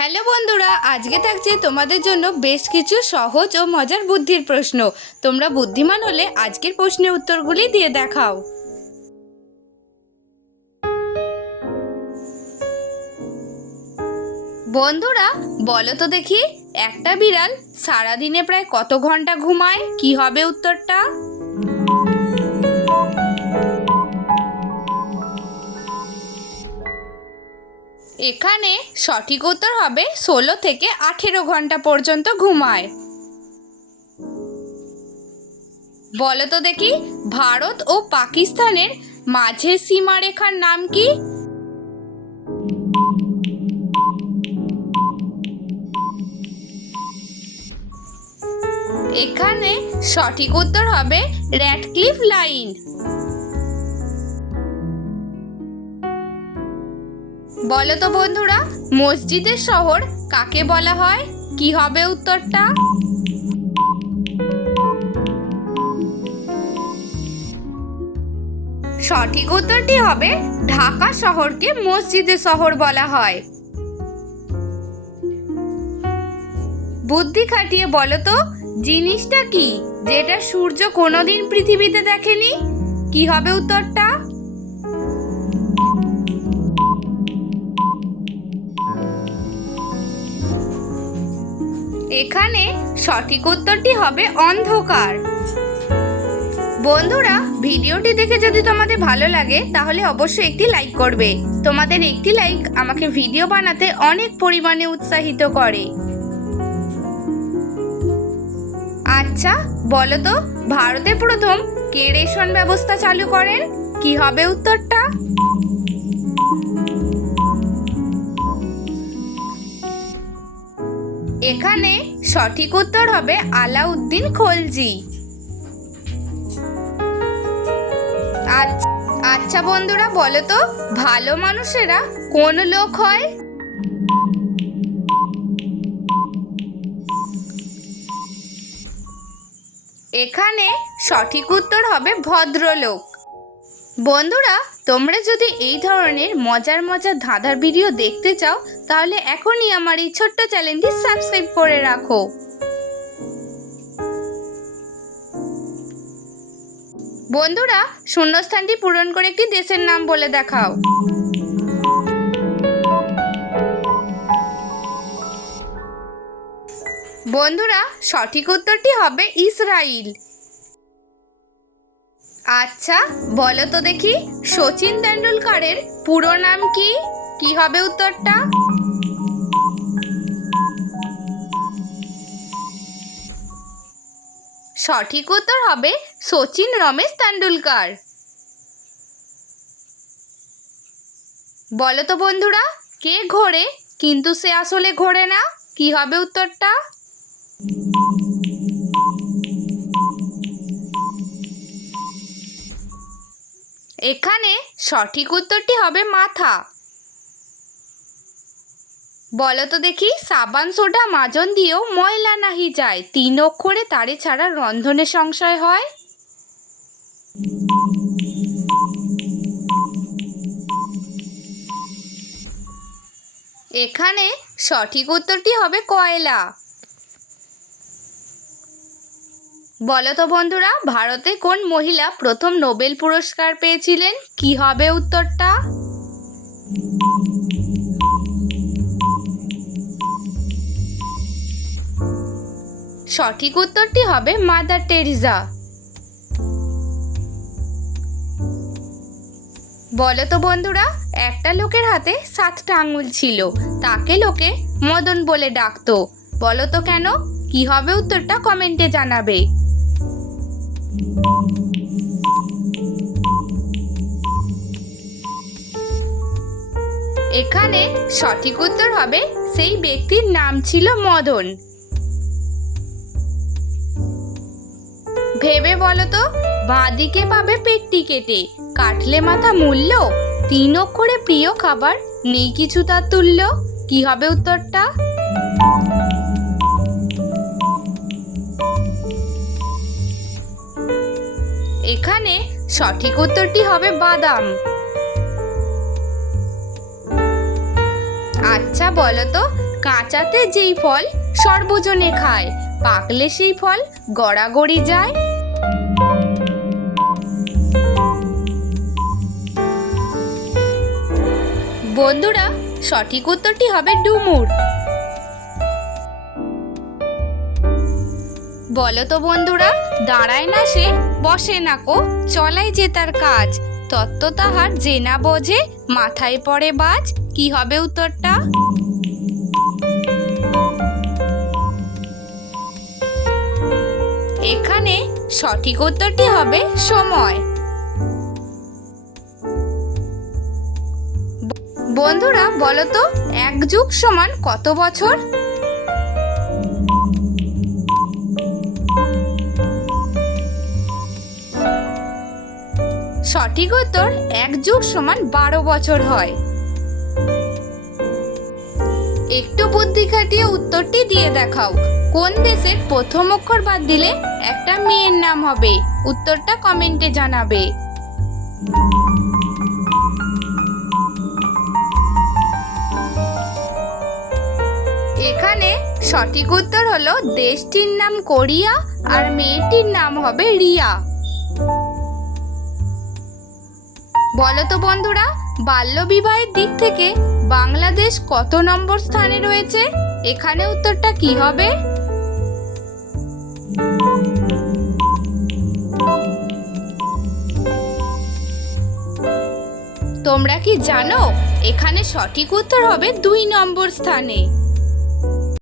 Hello বন্ধুরা, আজকে থাকছে তোমাদের জন্য বেশ কিছু সহজ ও মজার বুদ্ধির প্রশ্ন। তোমরা বুদ্ধিমান হলে আজকের প্রশ্নের উত্তরগুলি দিয়ে দেখাও। বন্ধুরা বলো তো দেখি, একটা বিড়াল সারাদিনে প্রায় কত ঘন্টা ঘুমায়? কি হবে উত্তরটা? এখানে সঠিক উত্তর হবে 16 থেকে 18 ঘন্টা পর্যন্ত ঘুমায়। বলো তো দেখি, ভারত ও পাকিস্তানের মাঝের সীমারেখার নাম কি? এখানে সঠিক উত্তর হবে র্যাডক্লিফ লাইন। বলো তো বন্ধুরা, মসজিদের শহর কাকে বলা হয়? কি হবে উত্তরটা? সঠিক উত্তরটি হবে ঢাকা শহরকে মসজিদের শহর বলা হয়। বুদ্ধি খাটিয়ে বলো তো, জিনিসটা কি যেটা সূর্য কোনোদিন পৃথিবীতে দেখেনি? কি হবে উত্তরটা? এখানে সঠিক উত্তরটি হবে অন্ধকার। বন্ধুরা, ভিডিওটি দেখে যদি তোমাদের ভালো লাগে তাহলে অবশ্যই একটি লাইক করবে। তোমাদের একটি লাইক আমাকে ভিডিও বানাতে অনেক পরিমাণে উৎসাহিত করে। আচ্ছা বলো তো, ভারতে প্রথম কে রেশন ব্যবস্থা চালু করেন? কি হবে উত্তরটা? এখানে সঠিক উত্তর হবে আলাউদ্দিন খলজি। আচ্ছা বন্ধুরা বলো তো, ভালো মানুষেরা কোন লোক হয়? এখানে সঠিক উত্তর হবে ভদ্রলোক। বন্ধুরা, তোমরা যদি এই ধরনের মজার মজার ধাঁধার ভিডিও দেখতে চাও তাহলে এখনই আমার এই ছোট্ট চ্যানেলটি সাবস্ক্রাইব করে রাখো। বন্ধুরা, শূন্যস্থানটি পূরণ করে একটি দেশের নাম বলে দেখাও। বন্ধুরা, সঠিক উত্তরটি হবে ইসরায়েল। আচ্ছা বলো তো দেখি, সচিন তেন্ডুলকরের পুরো নাম কি? কি হবে উত্তরটা? সঠিক উত্তর হবে সচিন রমেশ তেন্ডুলকর। বলো তো বন্ধুরা, কে ঘোরে কিন্তু সে আসলে ঘোরে না? কি হবে উত্তরটা? এখানে সঠিক উত্তরটি হবে মাথা। বলো তো দেখি, সাবান সোডা মাজন দিয়েও ময়লা নাহি যায়, 3 অক্ষরে তারে ছাড়া রন্ধনে সংশয় হয়? এখানে সঠিক উত্তরটি হবে কয়লা। বলো তো বন্ধুরা, ভারতে কোন মহিলা প্রথম নোবেল পুরস্কার পেয়েছিলেন? কি হবে উত্তরটা? সঠিক উত্তরটি হবে মাদার টেরিজা। বলো তো বন্ধুরা, একটা লোকের হাতে 7টা আঙুল ছিল, তাকে লোকে মদন বলে ডাকতো। বলো তো কেন? কি হবে উত্তরটা কমেন্টে জানাবে। এখানে সঠিক উত্তর হবে সেই ব্যক্তির নাম ছিল মদন। ভেবে বলো তো, বাঁদিকে পাবে পেটটি কেটে, কাটলে মাথা মূল্য, 3 অক্ষরে প্রিয় খাবার, নেই কিছু তার তুল্য। কি হবে উত্তরটা? এখানে সঠিক উত্তরটি হবে বাদাম। আচ্ছা বলো তো, কাঁচাতে যেই ফল সর্বজনে খায়, পাকলে সেই ফল গড়াগড়ি যায়। বন্ধুরা, সঠিক উত্তরটি হবে ডুমুর। বলো তো বন্ধুরা, দাঁড়ায় না সে, বসে না কো, চলাই যে তার কাজ, তত্ত্ব তাহার যে না বোঝে, মাথায় পড়ে বাজ। কি হবে উত্তরটা? এখানে সঠিক উত্তরটি হবে সময়। বন্ধুরা বলো তো, 1 যুগ সমান কত বছর? সঠিক উত্তর 1 যুগ সমান 12 বছর হয়। একটু বুদ্ধি খাটিয়ে উত্তরটি দিয়ে দেখাও। কোন দেশের প্রথম অক্ষর বাদ দিলে একটা মেয়ের নাম হবে? উত্তরটা কমেন্টে জানাবে। এখানে সঠিক উত্তর হলো দেশটির নাম কোরিয়া আর মেয়েটির নাম হবে রিয়া। বলো তো বন্ধুরা, বাল্যবিবাহের দিক থেকে বাংলাদেশ কত নম্বর স্থানে রয়েছে? এখানে উত্তরটা কি হবে? তোমরা কি জানো? এখানে সঠিক উত্তর হবে 2 নম্বর স্থানে।